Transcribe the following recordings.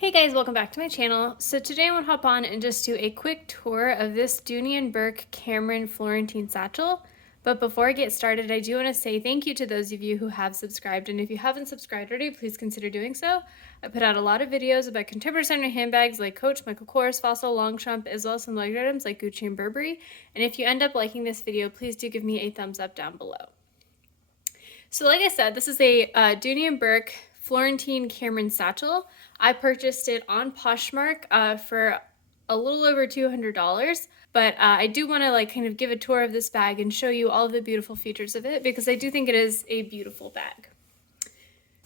Hey guys, welcome back to my channel. So today I want to hop on and just do a quick tour of this Dooney and Bourke Cameron Florentine satchel. But before I get started, I do want to say thank you to those of you who have subscribed. And if you haven't subscribed already, please consider doing so. I put out a lot of videos about contemporary designer handbags like Coach, Michael Kors, Fossil, Longchamp, as well as some luxury items like Gucci and Burberry. And if you end up liking this video, please do give me a thumbs up down below. So like I said, this is a Dooney and Bourke Florentine Cameron satchel. I purchased it on Poshmark for a little over $200, but I do want to kind of give a tour of this bag and show you all of the beautiful features of it because I do think it is a beautiful bag.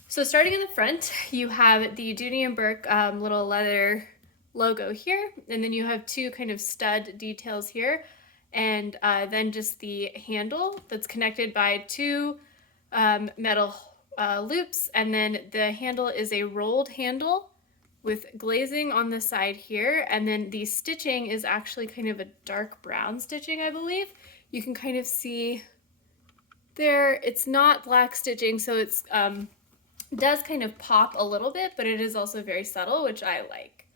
So starting in the front, you have the Dooney and Bourke little leather logo here, and then you have two kind of stud details here, and then just the handle that's connected by two metal loops, and then the handle is a rolled handle with glazing on the side here, and then the stitching is actually kind of a dark brown stitching, I believe. You can kind of see there, it's not black stitching, so it's does kind of pop a little bit, but it is also very subtle, which I like.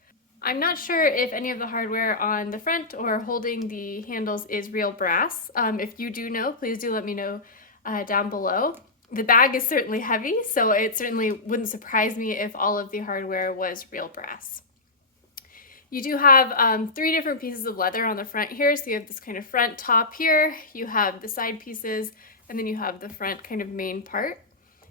I'm not sure if any of the hardware on the front or holding the handles is real brass. If you do know, please do let me know down below. The bag is certainly heavy, so it certainly wouldn't surprise me if all of the hardware was real brass. You do have three different pieces of leather on the front here, so you have this kind of front top here, you have the side pieces, and then you have the front kind of main part.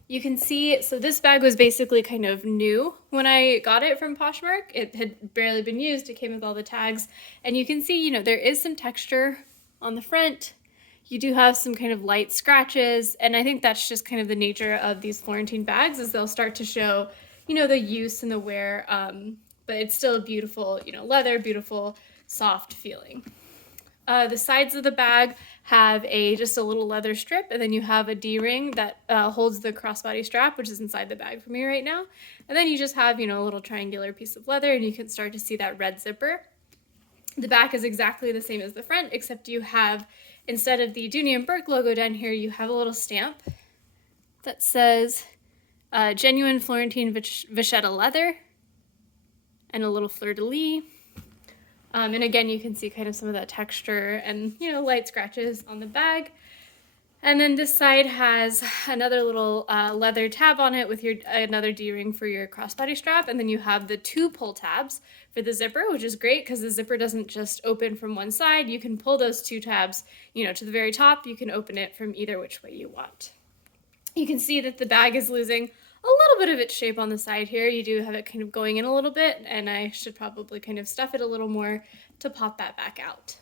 You can see, so this bag was basically kind of new when I got it from Poshmark. It had barely been used, it came with all the tags, and you can see, there is some texture on the front. You do have some kind of light scratches, and I think that's just kind of the nature of these Florentine bags, is they'll start to show, the use and the wear, but it's still a beautiful, leather, beautiful, soft feeling. The sides of the bag have just a little leather strip, and then you have a D-ring that holds the crossbody strap, which is inside the bag for me right now. And then you just have, a little triangular piece of leather, and you can start to see that red zipper. The back is exactly the same as the front, except you have, instead of the Dooney and Bourke logo down here, you have a little stamp that says genuine Florentine vachetta leather and a little fleur-de-lis. And again, you can see kind of some of that texture and, light scratches on the bag. And then this side has another little leather tab on it with another D-ring for your crossbody strap. And then you have the two pull tabs for the zipper, which is great because the zipper doesn't just open from one side. You can pull those two tabs, to the very top. You can open it from either which way you want. You can see that the bag is losing a little bit of its shape on the side here. You do have it kind of going in a little bit, and I should probably kind of stuff it a little more to pop that back out.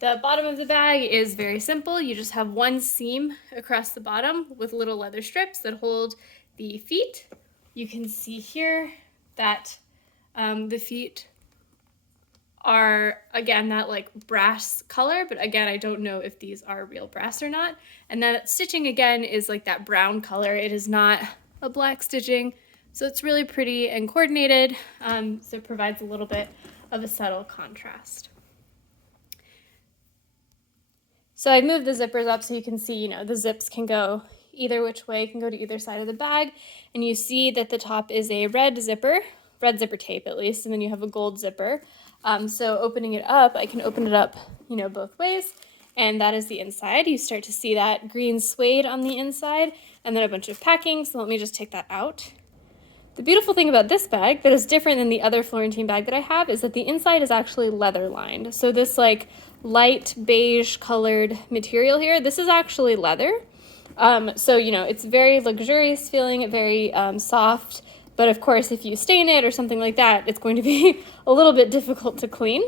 The bottom of the bag is very simple. You just have one seam across the bottom with little leather strips that hold the feet. You can see here that the feet are, again, that brass color, but again, I don't know if these are real brass or not. And that stitching, again, is that brown color. It is not a black stitching, so it's really pretty and coordinated, so it provides a little bit of a subtle contrast. So I moved the zippers up so you can see, the zips can go either which way, can go to either side of the bag. And you see that the top is a red zipper tape at least, and then you have a gold zipper. So opening it up, I can open it up, both ways. And that is the inside. You start to see that green suede on the inside and then a bunch of packing. So let me just take that out. The beautiful thing about this bag that is different than the other Florentine bag that I have is that the inside is actually leather lined. So this light beige colored material here, this is actually leather. So, it's very luxurious feeling, very soft. But of course, if you stain it or something like that, it's going to be a little bit difficult to clean.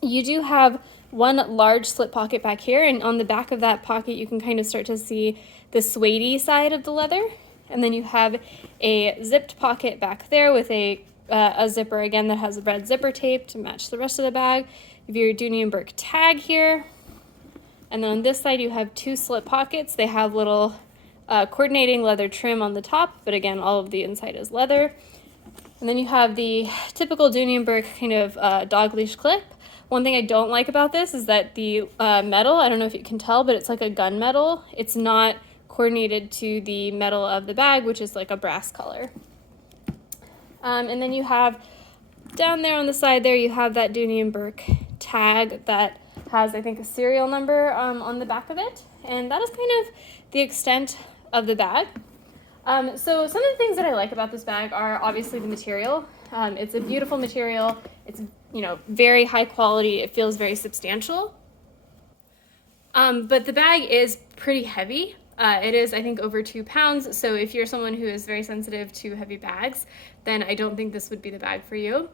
You do have one large slip pocket back here, and on the back of that pocket, you can kind of start to see the suedey side of the leather. And then you have a zipped pocket back there with a zipper, again, that has a red zipper tape to match the rest of the bag. You have your Dooney and Bourke tag here. And then on this side, you have two slip pockets. They have little coordinating leather trim on the top, but again, all of the inside is leather. And then you have the typical Dooney and Bourke kind of dog leash clip. One thing I don't like about this is that the metal, I don't know if you can tell, but it's like a gunmetal. It's not coordinated to the metal of the bag, which is like a brass color. And then you have down there on the side there, you have that Dooney and Bourke tag that has, I think, a serial number on the back of it. And that is kind of the extent of the bag. So some of the things that I like about this bag are obviously the material. It's a beautiful material. It's, very high quality. It feels very substantial. But the bag is pretty heavy. It is, I think, over 2 pounds. So if you're someone who is very sensitive to heavy bags, then I don't think this would be the bag for you.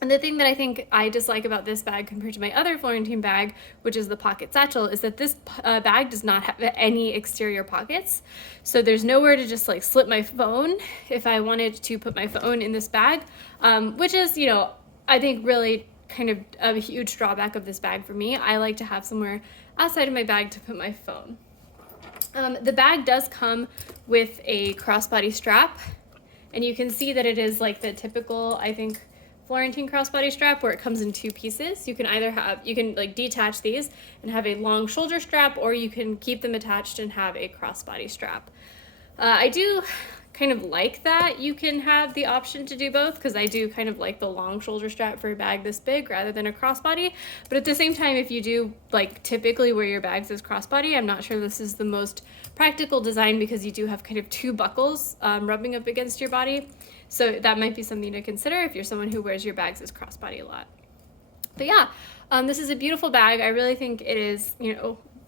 And the thing that I think I dislike about this bag compared to my other Florentine bag, which is the pocket satchel, is that this bag does not have any exterior pockets. So there's nowhere to just like slip my phone if I wanted to put my phone in this bag, which is, I think really kind of a huge drawback of this bag for me. I like to have somewhere outside of my bag to put my phone. The bag does come with a crossbody strap, and you can see that it is like the typical, I think, Florentine crossbody strap where it comes in 2 pieces. You can either like detach these and have a long shoulder strap, or you can keep them attached and have a crossbody strap. I do kind of like that you can have the option to do both, because I do kind of like the long shoulder strap for a bag this big rather than a crossbody. But at the same time, if you do like typically wear your bags as crossbody, I'm not sure this is the most practical design, because you do have kind of 2 buckles rubbing up against your body. So that might be something to consider if you're someone who wears your bags as crossbody a lot. But yeah, this is a beautiful bag. I really think it is,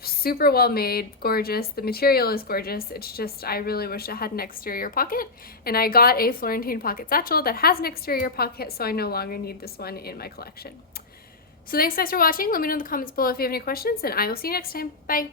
super well made, gorgeous. The material is gorgeous. It's just, I really wish it had an exterior pocket. And I got a Florentine pocket satchel that has an exterior pocket, so I no longer need this one in my collection. So thanks guys for watching. Let me know in the comments below if you have any questions, and I will see you next time. Bye.